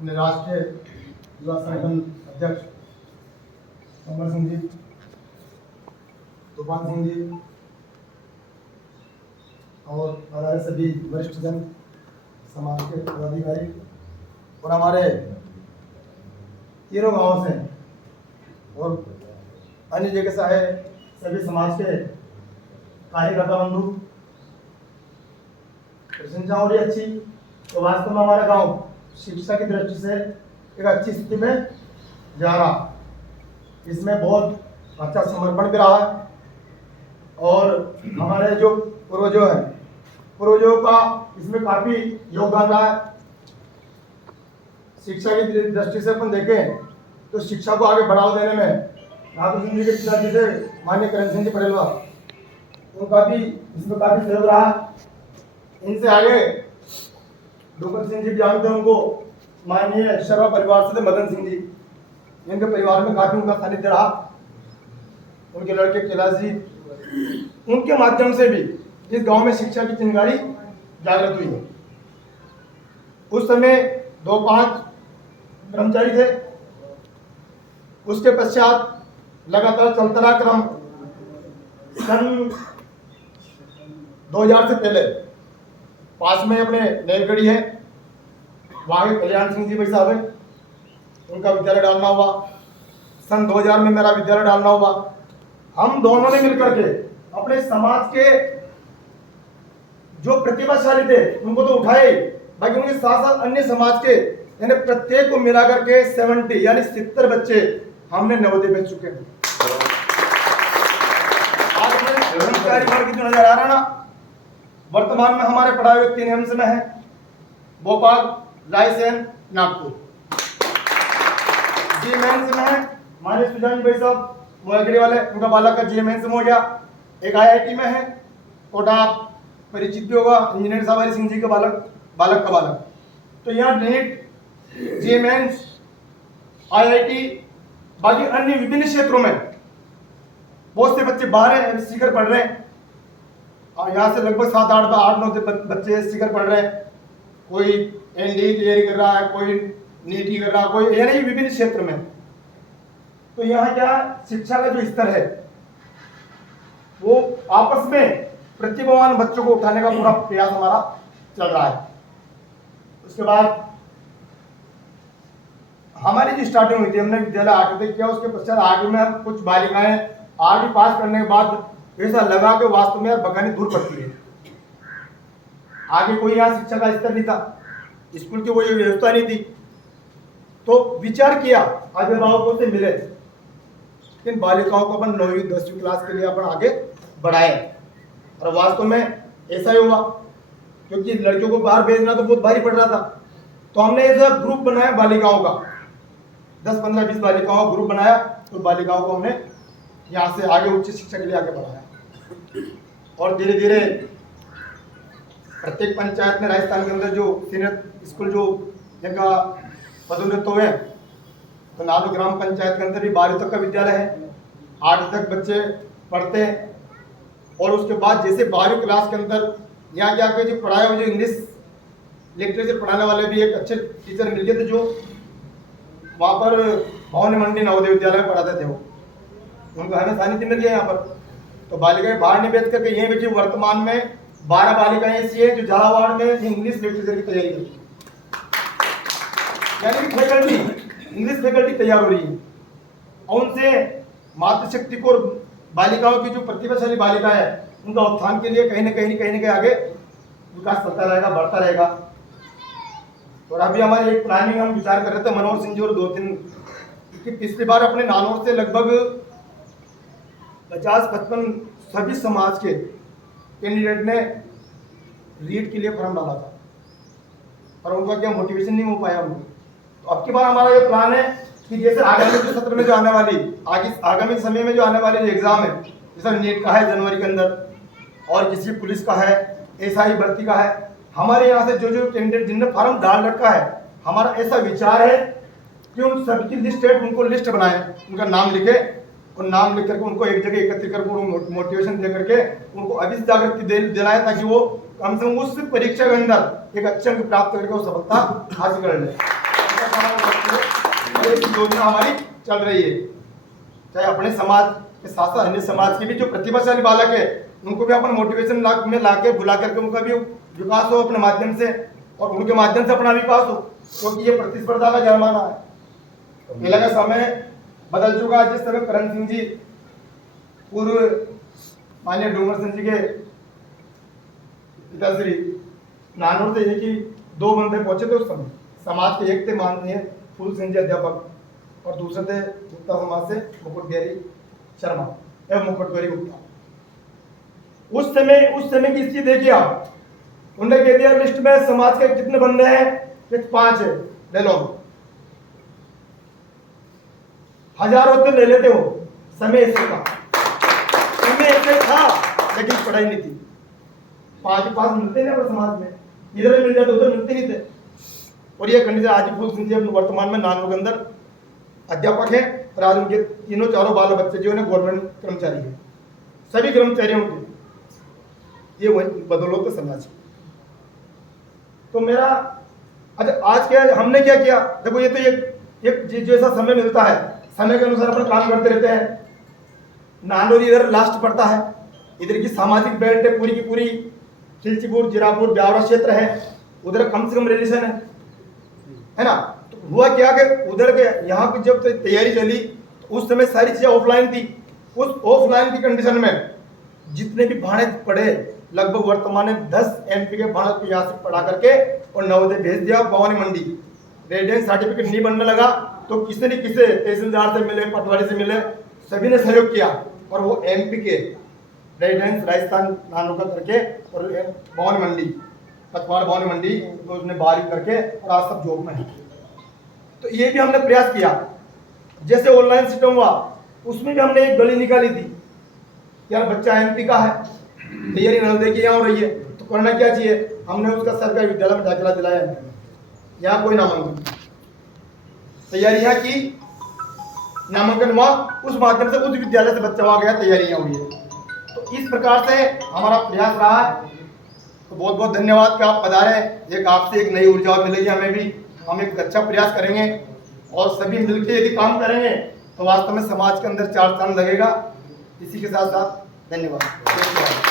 अपने राष्ट्रीय युवा संगठन अध्यक्ष कमल सिंह जी, तूफान सिंह जी और हमारे सभी वरिष्ठ जन, समाज के पदाधिकारी और हमारे तीनों गांवों से और अन्य जगह से आए सभी समाज के कार्यकर्ता बंधु, प्रशंसा हो रही अच्छी। तो वास्तव में हमारा गांव शिक्षा की दृष्टि से एक अच्छी स्थिति में जा रहा, इसमें बहुत अच्छा समर्पण भी रहा है और हमारे जो पूर्वजों का इसमें काफी योगदान रहा है। शिक्षा की दृष्टि से अपन देखें तो शिक्षा को आगे बढ़ावा देने में नाथू सिंह जी के पिताजी थे माननीय करण सिंह जी पटेलवा, उनका भी इसमें काफी सहयोग रहा। इनसे आगे डूबन सिंह जी भी जानते हैं उनको, माननीय शर्मा परिवार से थे मदन सिंह जी, इनके परिवार में काफी उनका सानिध्य रहा। उनके लड़के कैलाश जी, उनके माध्यम से भी इस गांव में शिक्षा की चिंगारी जागृत हुई है। उस समय 2-5 कर्मचारी थे, उसके पश्चात लगातार चलता रहा क्रम। सन 2000 से पहले पास में अपने नेलगढ़ी है, वहाँ के कल्याण सिंह जी भाई साहब है, उनका विद्यालय डालना हुआ। सन 2000 में मेरा विद्यालय डालना हुआ। हम दोनों ने मिलकर के अपने समाज के जो प्रतिभाशाली थे उनको तो उठाए, बाकी उनके साथ साथ अन्य समाज के यानी प्रत्येक को मिला करके 70 यानी 70 बच्चे हमने नवोदय भेज चुके हैं। आज में जो नजर आ रहा है ना, वर्तमान में हमारे पढ़ाए हुए 3 एम्स में है, भोपाल, रायसेन, नागपुर। GMS में है माननीय सुजान भाई साहब मोहगरी वाले, उनका बालक का GMS में हो गया। एक IIT में है कोटा, आप परिचित भी होगा, इंजीनियर साहब सिंह जी का बालक का बालक। तो यहाँ नीट, GMS, IIT, बाकी अन्य विभिन्न क्षेत्रों में बहुत से बच्चे बाहर हैं, सीकर पढ़ रहे हैं। यहाँ से लगभग 7-8-9 बच्चे सीकर पढ़ रहे हैं। कोई NDE तैयारी कर रहा है, कोई नीट ही कर रहा है, कोई यानी विभिन्न क्षेत्र में। तो यहाँ क्या शिक्षा का जो स्तर है वो आपस में प्रतिभावान बच्चों को उठाने का पूरा प्रयास हमारा चल रहा है। उसके बाद हमारी जो स्टार्टिंग हुई थी, हमने विद्यालय 8वीं तक किया। उसके पश्चात 8वीं में हम कुछ बालिकाएं 8वीं पास करने के बाद ऐसा लगा कि वास्तव में यार बगानी दूर पड़ती है, आगे कोई यहाँ शिक्षा का स्तर नहीं था, स्कूल की कोई व्यवस्था नहीं थी। तो विचार किया, अभिभावकों से मिले, इन बालिकाओं को अपन 9वीं 10वीं क्लास के लिए अपन आगे बढ़ाए और वास्तव में ऐसा ही हुआ, क्योंकि लड़कियों को बाहर भेजना तो बहुत भारी पड़ रहा था। तो हमने ऐसा ग्रुप बनाया बालिकाओं का, 10-15-20 बालिकाओं का ग्रुप बनाया। तो बालिकाओं को हमने यहाँ से आगे उच्च शिक्षा के लिए आगे बढ़ाया और धीरे धीरे प्रत्येक पंचायत में राजस्थान के अंदर जो सीनियर स्कूल जो जिनका पदोन्नत हुए, तो नादो ग्राम पंचायत के अंदर भी 12वीं तक का विद्यालय है, 8वीं तक बच्चे पढ़ते हैं। और उसके बाद जैसे 12वीं क्लास के अंदर यहाँ के आके जो पढ़ाए हुए जो इंग्लिश लिटरेचर पढ़ाने वाले भी एक अच्छे टीचर मिल गए थे, जो वहाँ पर भवन मंडी नवोदय विद्यालय में पढ़ाते थे, वो उनको हमें सानिध्य मिल गया यहाँ पर। तो बालिकाएं बाहर नहीं भेज करके यहीं बच्चे वर्तमान में 12 बालिकाएं ऐसी है जो झालावाड़ में इंग्लिश लिटरेचर की तैयारी करती है, यानी फैकल्टी इंग्लिश फैकल्टी तैयार हो रही है। और उनसे मातृशक्ति को और बालिकाओं की जो प्रतिभाशाली बालिकाएं है उनका उत्थान के लिए कहीं ना कहीं आगे विकास चलता रहेगा, बढ़ता रहेगा। और अभी हमारी एक प्लानिंग हम विचार कर रहे थे मनोहर सिंह जी और 2-3 कि पिछली बार अपने नानौर से लगभग 50-55 सभी समाज के कैंडिडेट ने रीट के लिए फॉर्म डाला था, पर उनका क्या मोटिवेशन नहीं हो पाया उनको। तो अब की बार हमारा ये प्लान है कि जैसे आगामी जो सत्र में जो आने वाली आगामी समय में जो आने वाली जो एग्जाम है, जैसे नीट का है जनवरी के अंदर और किसी पुलिस का है, SI भर्ती का है, हमारे यहाँ से जो कैंडिडेट जिनने फॉर्म डाल रखा है, हमारा ऐसा विचार है कि उन सबकी लिस्ट है, उनको लिस्ट बनाए, उनका नाम लिखे और नाम लिख करके उनको एक जगह एकत्रित करके मोटिवेशन दे करके उनको अभी से जागृति दिलाए, ताकि वो कम से कम उस परीक्षा के अंदर एक अच्छे अंक प्राप्त करके वो सफलता हासिल कर ले। योजना हमारी चल रही है। चाहे अपने समाज के साथ साथ अन्य समाज के भी जो प्रतिभाशाली बालक है उनको भी अपन मोटिवेशन में लाके बुला करके उनका भी विकास हो अपने माध्यम से, और उनके माध्यम से अपना विकास हो, क्योंकि ये प्रतिस्पर्धा का जमाना है। पहले का समय बदल चुका है। जिस तरह करण सिंह जी पूर्व माननीय डूंगर सिंह जी के पिताश्री नानौर से एक ही 2 बंदे पहुंचे थे उस समय समाज के। एक थे माननीय फूल सिंह जी अध्यापक और दूसरे थे गुप्ता समाज से मुकुट बिहारी शर्मा एवं मुकुट बिहारी गुप्ता। उस समय की स्थिति देखिए आप, उन्होंने कह दिया लिस्ट में समाज के कितने बंदे हैं, 5 है, ले लो। 1000 होते ले लेते हो। समय ऐसे था लेकिन पढ़ाई नहीं थी। 5 मिलते नहीं अपने समाज में, इधर मिल जाते उधर मिलते नहीं थे। और ये कंडीशन आज फूल सिंह जी वर्तमान में नानौर के अंदर अध्यापक है और आज उनके 3-4 बाल बच्चे जो है गवर्नमेंट कर्मचारी है। सभी कर्मचारियों के ये बदौलत है समाज। तो मेरा अच्छा आज क्या हमने क्या किया, देखो ये तो एक जैसा समय मिलता है समय के अनुसार अपन काम करते रहते हैं। नानौर इधर लास्ट पड़ता है, इधर की सामाजिक बेल्ट है पूरी की पूरी खिलचीपुर जीरापुर ब्यावरा क्षेत्र है, उधर कम से कम रिलेशन है ना। तो हुआ क्या कि उधर के यहाँ की जब तैयारी चली तो उस समय सारी चीजें ऑफलाइन थी। उस ऑफलाइन की कंडीशन में जितने भी भाड़े पड़े लगभग वर्तमान में 10 MP के भाड़े को यहाँ से पढ़ा करके और नवोदय भेज दिया भवानी मंडी। रेजिडेंस सर्टिफिकेट नहीं बनने लगा तो किसी न किसी तहसीलदार से मिले, पटवारी से मिले, सभी ने सहयोग किया और वो MP के रेजिडेंस राजस्थान नानौर का करके और भवानी मंडी पचवाड़ भवानी मंडी तो उसने बाहर करके और आज सब जॉब में है। तो ये भी हमने प्रयास किया। जैसे ऑनलाइन सिस्टम हुआ उसमें भी हमने एक गली निकाली थी, यार बच्चा MP का है, तैयारी नवोदय की यहाँ हो रही है तो करना क्या चाहिए, हमने उसका सरकारी विद्यालय में दाखिला दिलाया। यहाँ कोई नामांकन तैयारी यहाँ की, नामांकन हुआ, उस माध्यम से उस विद्यालय से बच्चा वहाँ गया, तैयारी यहाँ हुई है। तो इस प्रकार से हमारा प्रयास रहा है। तो बहुत बहुत धन्यवाद कि आप पधारे। एक आपसे एक नई ऊर्जा मिलेगी हमें भी, हम एक अच्छा प्रयास करेंगे और सभी मिलकर यदि काम करेंगे तो वास्तव में समाज के अंदर 4 चांद लगेगा। इसी के साथ साथ धन्यवाद।